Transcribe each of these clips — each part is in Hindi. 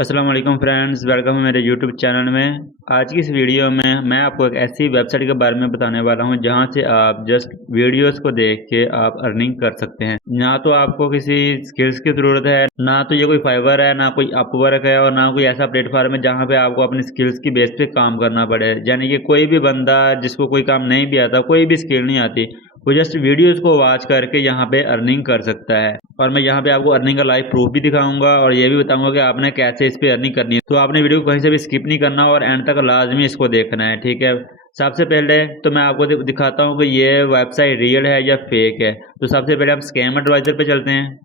अस्सलाम वालेकुम फ्रेंड्स, वेलकम है मेरे यूट्यूब चैनल में। आज की इस वीडियो में मैं आपको एक ऐसी वेबसाइट के बारे में बताने वाला हूं जहां से आप जस्ट वीडियोस को देख के आप अर्निंग कर सकते हैं। ना तो आपको किसी स्किल्स की ज़रूरत है, ना तो ये कोई फाइवर है, ना कोई अपवर्क है और ना कोई ऐसा प्लेटफॉर्म है जहां पे आपको अपनी स्किल्स की बेस पे काम करना पड़े। यानी कि कोई भी बंदा जिसको कोई काम नहीं भी आता, कोई भी स्किल नहीं आती, वो जस्ट वीडियोस को वॉच करके यहाँ पे अर्निंग कर सकता है। और मैं यहाँ पे आपको अर्निंग का लाइव प्रूफ भी दिखाऊंगा और ये भी बताऊंगा कि आपने कैसे इस पे अर्निंग करनी है। तो आपने वीडियो को कहीं से भी स्किप नहीं करना और एंड तक लाजमी इसको देखना है, ठीक है। सबसे पहले तो मैं आपको दिखाता हूँ कि ये वेबसाइट रियल है या फेक है। तो सबसे पहले हम स्कैम एडवाइजर पे चलते हैं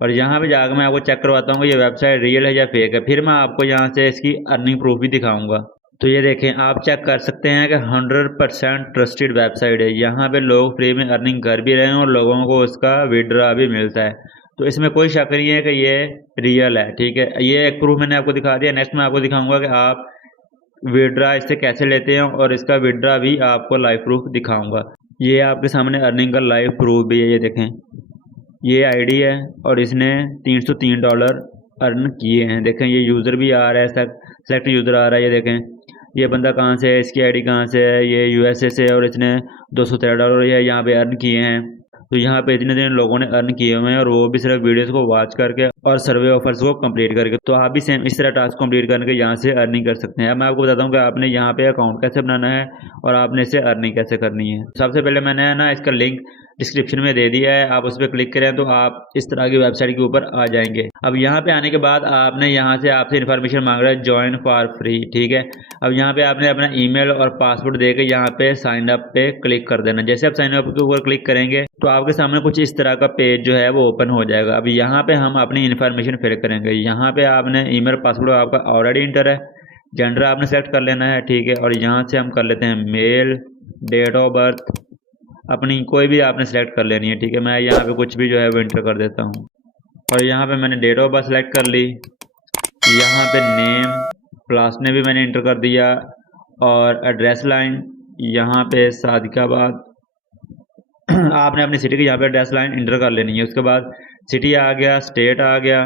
और यहाँ पे जाकर मैं आपको चेक करवाता हूँ कि ये वेबसाइट रियल है या फेक है। फिर मैं आपको यहाँ से इसकी अर्निंग प्रूफ भी दिखाऊंगा। तो ये देखें, आप चेक कर सकते हैं कि 100% ट्रस्टेड वेबसाइट है। यहाँ पे लोग फ्री में अर्निंग कर भी रहे हैं और लोगों को उसका विड्रॉ भी मिलता है। तो इसमें कोई शक नहीं है कि ये रियल है, ठीक है। ये एक प्रूफ मैंने आपको दिखा दिया। नेक्स्ट मैं आपको दिखाऊंगा कि आप विड्रॉ इससे कैसे लेते हैं और इसका विड्रॉ भी आपको लाइव प्रूफ दिखाऊंगा। ये आपके सामने अर्निंग का लाइव प्रूफ भी है। ये देखें, ये आईडी है और इसने $303 अर्न किए हैं। देखें, ये यूज़र भी आ रहा है, सेलेक्ट यूज़र आ रहा है। ये देखें, ये बंदा कहाँ से है, इसकी आईडी कहाँ से है, ये यूएसए से है और इसने $213 ये यहाँ पे अर्न किए हैं। तो यहाँ पे इतने दिन लोगों ने अर्न किए हुए हैं और वो भी सिर्फ वीडियोस को वॉच करके और सर्वे ऑफर्स को कंप्लीट करके। तो आप भी सेम इस तरह टास्क कंप्लीट करके यहाँ से अर्निंग कर सकते हैं। अब मैं आपको बताता हूँ कि आपने यहाँ पे अकाउंट कैसे बनाना है और आपने इससे अर्निंग कैसे करनी है। सबसे पहले मैंने ना इसका लिंक डिस्क्रिप्शन में दे दिया है, आप उस पर क्लिक करें तो आप इस तरह की वेबसाइट के ऊपर आ जाएंगे। अब यहाँ पे आने के बाद आपने यहाँ से आपसे इन्फॉर्मेशन मांग रहा है ज्वाइन फॉर फ्री, ठीक है। अब यहाँ पे आपने अपना ईमेल और पासवर्ड देकर यहाँ पे साइन अप पे क्लिक कर देना। जैसे आप साइन अप के ऊपर क्लिक करेंगे तो आपके सामने कुछ इस तरह का पेज जो है वो ओपन हो जाएगा। अब यहाँ पे हम अपनी इन्फॉर्मेशन फिल करेंगे। यहाँ पे आपने ईमेल पासवर्ड आपका ऑलरेडी इंटर है, जेंडर आपने सेलेक्ट कर लेना है, ठीक है। और यहाँ से हम कर लेते हैं मेल, डेट ऑफ बर्थ अपनी कोई भी आपने सेलेक्ट कर लेनी है, ठीक है। मैं यहाँ पे कुछ भी जो है वो इंटर कर देता हूँ और यहाँ पे मैंने डेट ऑफ बर्थ सेलेक्ट कर ली। यहाँ पे नेम, लास्ट नेम भी मैंने इंटर कर दिया और एड्रेस लाइन यहाँ पे सादिकाबाद आपने अपनी सिटी की यहाँ पे एड्रेस लाइन इंटर कर लेनी है। उसके बाद सिटी आ गया, स्टेट आ गया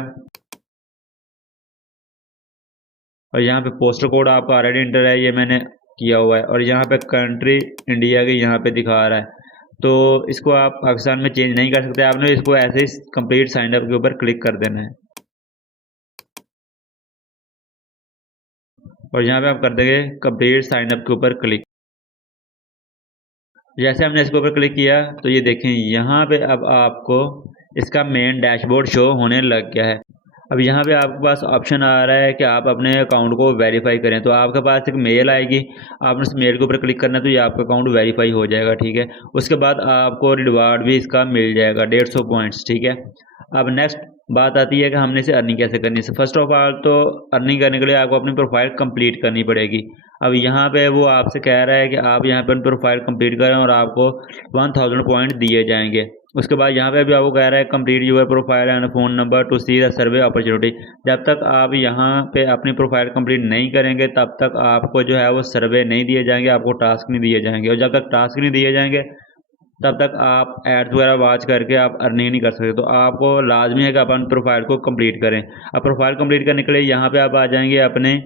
और यहाँ पे पोस्टल कोड आपका ऑलरेडी इंटर है, ये मैंने किया हुआ है। और यहाँ पे कंट्री इंडिया की यहाँ पे दिखा रहा है, तो इसको आप पाकिस्तान में चेंज नहीं कर सकते। आपने इसको ऐसे ही कंप्लीट साइन अप के ऊपर क्लिक कर देना है और यहाँ पे आप कर देंगे कंप्लीट साइन अप के ऊपर क्लिक। जैसे हमने इसके ऊपर क्लिक किया तो ये देखें, यहाँ पे अब आपको इसका मेन डैशबोर्ड शो होने लग गया है। अब यहाँ पे आपके पास ऑप्शन आ रहा है कि आप अपने अकाउंट को वेरीफाई करें। तो आपके पास एक मेल आएगी, आपने उस मेल के ऊपर क्लिक करना है तो ये आपका अकाउंट वेरीफाई हो जाएगा, ठीक है। उसके बाद आपको रिवार्ड भी इसका मिल जाएगा 150 पॉइंट्स, ठीक है। अब नेक्स्ट बात आती है कि हमने इसे अर्निंग कैसे करनी है। फर्स्ट ऑफ ऑल तो अर्निंग करने के लिए आपको अपनी प्रोफाइल कंप्लीट करनी पड़ेगी। अब यहाँ पे वो आपसे कह रहा है कि आप यहाँ पर प्रोफाइल कंप्लीट करें और आपको 1000 पॉइंट दिए जाएंगे। उसके बाद यहाँ पे भी आपको कह रहा है complete your profile and phone number to see the survey opportunity. जब तक आप यहाँ पे अपनी प्रोफाइल कंप्लीट नहीं करेंगे तब तक आपको जो है वो सर्वे नहीं दिए जाएंगे, आपको टास्क नहीं दिए जाएंगे। और जब तक टास्क नहीं दिए जाएंगे तब तक आप एड्स वगैरह वॉच करके आप अर्निंग नहीं कर सकते। तो आपको लाजमी है कि अपन प्रोफाइल को कंप्लीट करें। अब प्रोफाइल कंप्लीट करने के लिए यहाँ पे आप आ जाएंगे अपने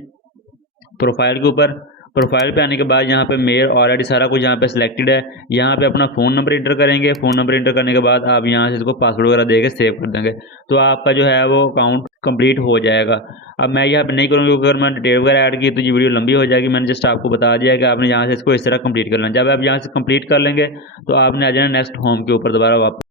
प्रोफाइल के ऊपर। प्रोफाइल पे आने के बाद यहाँ पे मेल ऑलरेडी सारा कुछ यहाँ पे सिलेक्टेड है। यहाँ पे अपना फ़ोन नंबर इंटर करेंगे। फ़ोन नंबर इंटर करने के बाद आप यहाँ से इसको पासवर्ड वगैरह दे के सेव कर देंगे तो आपका जो है वो अकाउंट कंप्लीट हो जाएगा। अब मैं यहाँ पे नहीं करूँगा क्योंकि अगर मैं डिटेल वगैरह ऐड की तो ये वीडियो लंबी हो जाएगी। मैंने जस्ट आपको बता दिया कि आपने यहाँ से इसको इस तरह कंप्लीट करना है। जब आप यहाँ से कंप्लीट कर लेंगे तो आपने आ जाना नेक्स्ट होम के ऊपर दोबारा वापस।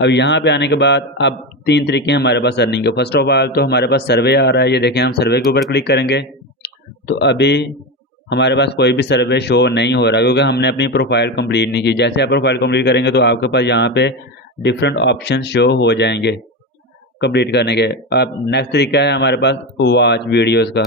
अब यहाँ पे आने के बाद अब 3 तरीके हैं हमारे पास अर्निंग के। फर्स्ट ऑफ ऑल तो हमारे पास सर्वे आ रहा है, ये देखें, हम सर्वे के ऊपर क्लिक करेंगे तो अभी हमारे पास कोई भी सर्वे शो नहीं हो रहा क्योंकि हमने अपनी प्रोफाइल कंप्लीट नहीं की। जैसे आप प्रोफाइल कंप्लीट करेंगे तो आपके पास यहाँ पे डिफरेंट ऑप्शन शो हो जाएंगे कंप्लीट करने के। अब नेक्स्ट तरीका है हमारे पास वॉच वीडियोस का।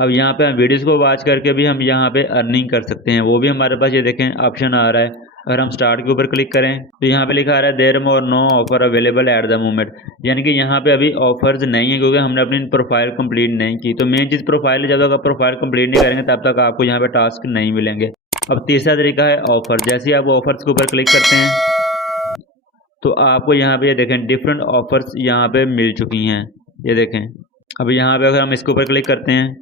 अब यहाँ पे हम वीडियोस को वॉच करके भी हम यहाँ पे अर्निंग कर सकते हैं, वो भी हमारे पास ये देखें ऑप्शन आ रहा है। अगर हम स्टार्ट के ऊपर क्लिक करें तो यहाँ पे लिखा आ रहा है there more no offer available at the moment, यानी कि यहाँ पे अभी ऑफर्स नहीं है क्योंकि हमने अपनी प्रोफाइल कंप्लीट नहीं की। तो मेन चीज़ प्रोफाइल है, जब तक आप प्रोफाइल कंप्लीट नहीं करेंगे तब तक आपको यहाँ पे टास्क नहीं मिलेंगे। अब तीसरा तरीका है ऑफर। जैसे ही आप ऑफर्स के ऊपर क्लिक करते हैं तो आपको यहाँ पे ये देखें डिफरेंट ऑफर्स यहाँ पे मिल चुकी हैं। ये देखें, अब यहाँ पे अगर हम इसके ऊपर क्लिक करते हैं,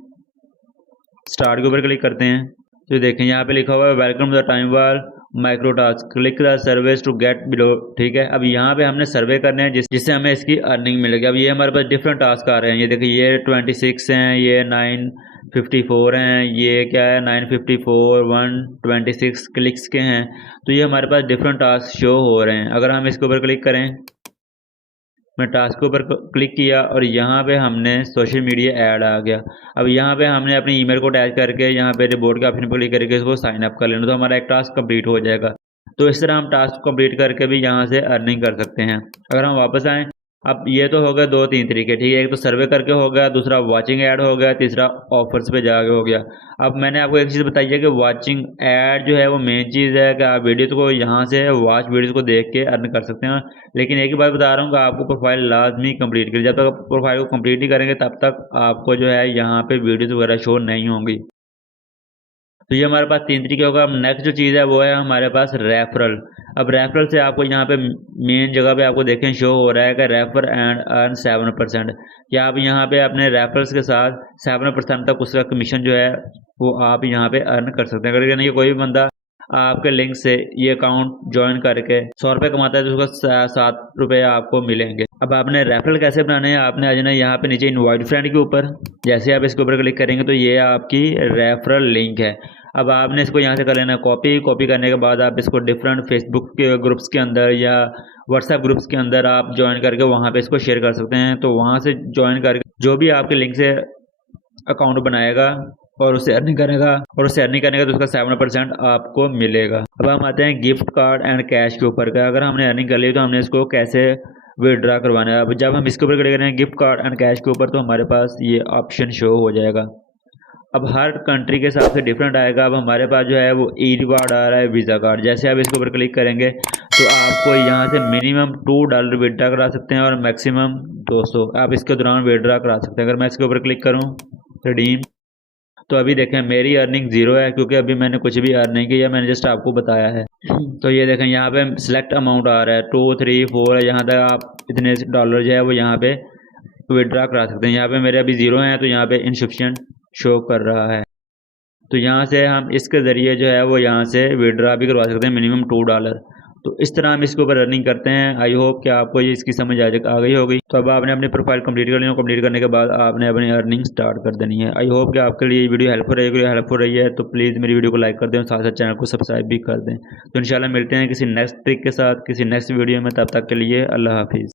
स्टार्ट के ऊपर क्लिक करते हैं, तो देखें यहाँ पे लिखा हुआ है welcome to the time wall micro task, click the service to get below. ठीक है, अब यहाँ पे हमने सर्वे करने हैं जिससे हमें इसकी अर्निंग मिलेगी। अब ये हमारे पास डिफरेंट टास्क आ रहे हैं। ये देखिए, ये 26 हैं, ये 954 हैं, ये क्या है 954, 126 क्लिक्स के हैं। तो ये हमारे पास डिफरेंट टास्क शो हो रहे हैं। अगर हम इसके ऊपर क्लिक करें, मैं टास्क के ऊपर क्लिक किया और यहाँ पे हमने सोशल मीडिया ऐड आ गया। अब यहाँ पे हमने अपनी ईमेल को अटैच करके यहाँ पे रिपोर्ट के ऑप्शन पर क्लिक करके इसको साइन अप कर लेना, तो हमारा एक टास्क कंप्लीट हो जाएगा। तो इस तरह हम टास्क कंप्लीट करके भी यहाँ से अर्निंग कर सकते हैं। अगर हम वापस आएँ, अब ये तो हो गया 2-3 तरीके, ठीक है। एक तो सर्वे करके हो गया, दूसरा वाचिंग ऐड हो गया, तीसरा ऑफर्स पे जाके हो गया। अब मैंने आपको एक चीज़ बताई है कि वाचिंग ऐड जो है वो मेन चीज़ है कि आप वीडियो को यहाँ से वॉच वीडियोस को देख के अर्न कर सकते हैं। लेकिन एक ही बात बता रहा हूँ कि आपको प्रोफाइल लाजमी कंप्लीट करिए। जब तक प्रोफाइल को कंप्लीट नहीं करेंगे तब तक आपको जो है यहाँ पे वीडियोस वगैरह शो नहीं होंगी। तो ये हमारे पास 3 तरीके होगा। अब नेक्स्ट जो चीज़ है वो है हमारे पास रेफरल। अब रेफरल से आपको यहाँ पे मेन जगह पे आपको देखें शो हो रहा है कि रेफर एंड अर्न 7%। क्या आप यहाँ पे अपने रेफरल्स के साथ 7% तक उसका कमीशन जो है वो आप यहाँ पे अर्न कर सकते हैं। अगर यानी कि कोई भी बंदा आपके लिंक से ये अकाउंट ज्वाइन करके 100 रुपये कमाता है तो उसका 7 रुपये आपको मिलेंगे। अब आपने रेफरल कैसे बनाने हैं, आपने आ जाना यहाँ पे नीचे इनवाइट फ्रेंड के ऊपर। जैसे आप इसके ऊपर क्लिक करेंगे तो ये आपकी रेफरल लिंक है। अब आपने इसको यहाँ से कर लेना कॉपी करने के बाद आप इसको डिफरेंट फेसबुक के ग्रुप्स के अंदर या व्हाट्सएप ग्रुप्स के अंदर आप ज्वाइन करके वहाँ पे इसको शेयर कर सकते हैं। तो वहाँ से ज्वाइन करके जो भी आपके लिंक से अकाउंट बनाएगा और उससे अर्निंग करेगा तो उसका 7% आपको मिलेगा। अब हम आते हैं गिफ्ट कार्ड एंड कैश के ऊपर का। अगर हमने अर्निंग कर ली तो हमने इसको कैसे विड्रॉ करवाना है। अब जब हम इसके ऊपर क्लिक करेंगे गिफ्ट कार्ड एंड कैश के ऊपर तो हमारे पास ये ऑप्शन शो हो जाएगा। अब हर कंट्री के हिसाब से डिफरेंट आएगा। अब हमारे पास जो है वो ई रिवार्ड आ रहा है, वीज़ा कार्ड। जैसे आप इसके ऊपर क्लिक करेंगे तो आपको यहाँ से मिनिमम $2 विड्रॉ करा सकते हैं और मैक्सिमम 200 आप इसके दौरान विड्रॉ करा सकते हैं। अगर मैं इसके ऊपर क्लिक करूँ रिडीम, तो अभी देखें मेरी अर्निंग 0 है क्योंकि अभी मैंने कुछ भी अर्न नहीं किया, मैंने जस्ट आपको बताया है। तो ये देखें यहाँ पे सिलेक्ट अमाउंट आ रहा है 2, 3, 4 है, यहाँ तक आप इतने डॉलर जो है वो यहाँ पे विड्रॉ करा सकते हैं। यहाँ पे मेरे अभी 0 हैं तो यहाँ पे इनसफिशिएंट शो कर रहा है। तो यहाँ से हम इसके ज़रिए जो है वो यहाँ से विड्रॉ भी करवा सकते हैं मिनिमम $2। तो इस तरह हम इसके ऊपर अर्निंग करते हैं। आई होप कि आपको ये इसकी समझ आ गई होगी। तो अब आपने अपनी प्रोफाइल कंप्लीट कर ली, कंप्लीट करने के बाद आपने अपनी अर्निंग स्टार्ट कर देनी है। आई होप कि आपके लिए ये वीडियो हेल्पफुल रही है। तो प्लीज़ मेरी वीडियो को लाइक कर दें और साथ साथ चैनल को सब्सक्राइब भी कर दें। तो इंशाल्लाह मिलते हैं किसी नेक्स्ट ट्रिक के साथ किसी नेक्स्ट वीडियो में। तब तक के लिए अल्लाह हाफिज़।